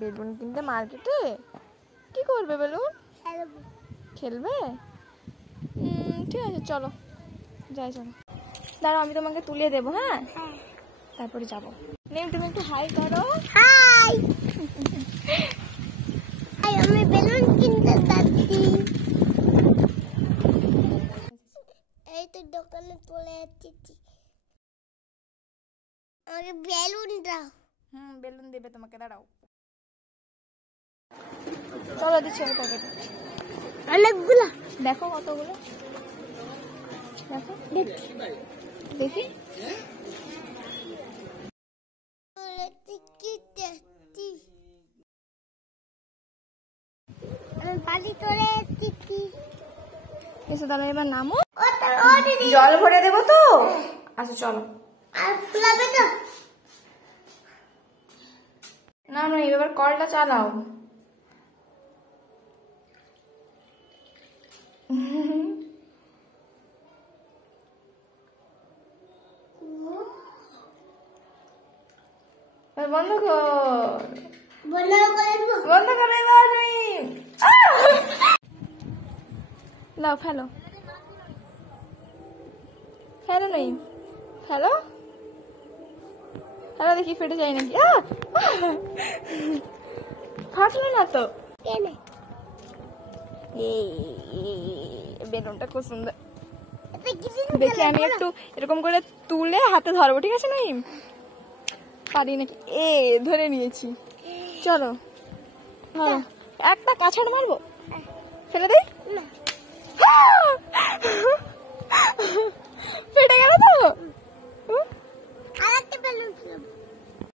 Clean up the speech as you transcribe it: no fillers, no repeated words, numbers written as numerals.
Balloon কিনতে মার্কেটে? কি করবে বেলুন? খেলবে? ঠিক আছে চলো যাই, চলো। দাঁড়াও আমি তোমাকে তুলে দেবো। হ্যাঁ তারপরে যাবো। নেম তুমি একটু হাই করো। হাই। আমি বেলুন কিনতে যাচ্ছি। এই তো দোকানে চলে এসেছি। আমাকে বেলুন দাও। বেলুন দেবে তোমাকে, দাঁড়াও। চলো দিচ্ছি আমি পকেটে। অনেকগুলো। দেখো কতগুলো, দেখো দেখি। বালি চলে এসেছি। এসে তাহলে এবার নামো। জল ভরে দেবো তো? আচ্ছা চলো। আর ফুলাবে তো? না না এবার কলটা চালাও। বন্ধ কর, বন্ধ করে এবার নইম। নাও ফেলো, ফেলো নইম, ফেলো ফেলো, দেখি ফেটে যায় নাকি। ফাটলো না তো? বেলুনটা খুব সুন্দর। দেখি আমি একটু এরকম করে তুলে হাতে ধরবো, ঠিক আছে নইম? পারি নাকি? ধরে নিয়েছি। চলো একটা কাছাড় মারবো, ফেলে দেই। ফেটে গেল তো?